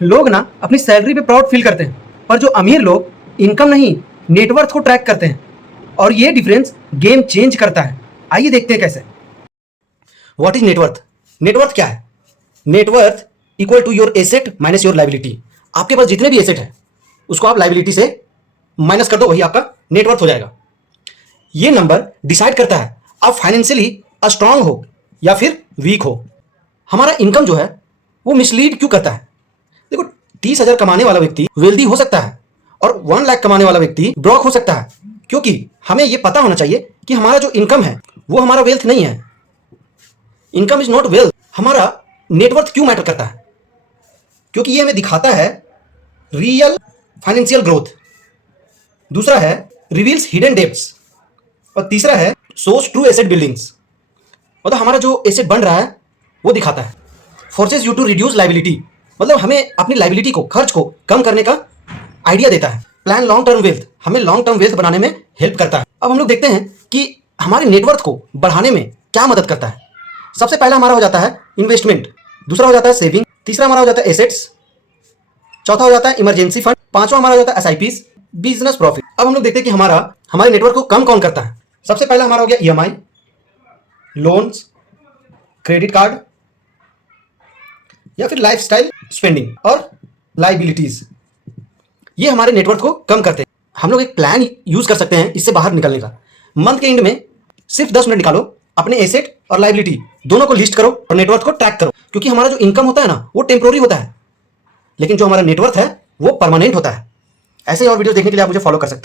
लोग ना अपनी सैलरी पे प्राउड फील करते हैं, पर जो अमीर लोग इनकम नहीं नेटवर्थ को ट्रैक करते हैं, और ये डिफरेंस गेम चेंज करता है। आइए देखते हैं कैसे। What is net worth? नेटवर्थ क्या है? Net worth equal to your asset minus your liability. आपके पास जितने भी एसेट है उसको आप लाइबिलिटी से माइनस कर दो, वही आपका नेटवर्थ हो जाएगा। ये नंबर डिसाइड करता है आप फाइनेंशियली स्ट्रांग हो या फिर वीक हो। हमारा इनकम जो है वो मिसलीड क्यों करता है? देखो, 30,000 कमाने वाला व्यक्ति वेल्दी हो सकता है और 1 लाख कमाने वाला व्यक्ति ब्रोक हो सकता है, क्योंकि हमें यह पता होना चाहिए कि हमारा जो इनकम है वो हमारा वेल्थ नहीं है। Income is not wealth. हमारा नेटवर्थ क्यों मैटर करता है? क्योंकि ये हमें दिखाता है रियल फाइनेंशियल ग्रोथ, दूसरा है रिवील्स हिडन डेब्ट्स, और तीसरा है शोज ट्रू एसेट बिल्डिंग्स। मतलब हमारा जो एसेट बन रहा है वो दिखाता है। Forces you to reduce liability, मतलब हमें अपनी लाइबिलिटी को, खर्च को कम करने का आइडिया देता है। प्लान लॉन्ग टर्म वेल्थ, हमें लॉन्ग टर्म वेल्थ बनाने में हेल्प करता है। अब हम लोग देखते हैं कि हमारे नेटवर्थ को बढ़ाने में क्या मदद करता है। सबसे पहला हमारा हो जाता है इन्वेस्टमेंट, दूसरा हो जाता है सेविंग, तीसरा हमारा हो जाता है एसेट्स, चौथा हो जाता है इमरजेंसी फंड, पांचवा हमारा हो जाता है एसआईपीज, बिजनेस प्रॉफिट। अब हम लोग देखते हैं कि हमारे नेटवर्क को कम कौन करता है। सबसे पहला हमारा हो गया ईएमआई, लोन्स, क्रेडिट कार्ड या फिर लाइफस्टाइल स्पेंडिंग और लाइबिलिटीज। ये हमारे नेटवर्क को कम करते हैं। हम लोग एक प्लान यूज कर सकते हैं इससे बाहर निकलने का। मंथ के एंड में सिर्फ 10 मिनट निकालो, अपने एसेट और लाइबिलिटी दोनों को लिस्ट करो और नेटवर्क को ट्रैक करो। क्योंकि हमारा जो इनकम होता है ना वो टेम्पोररी होता है, लेकिन जो हमारा नेटवर्थ है वो परमानेंट होता है। ऐसे ही और वीडियो देखने के लिए आप मुझे फॉलो कर सकते हैं।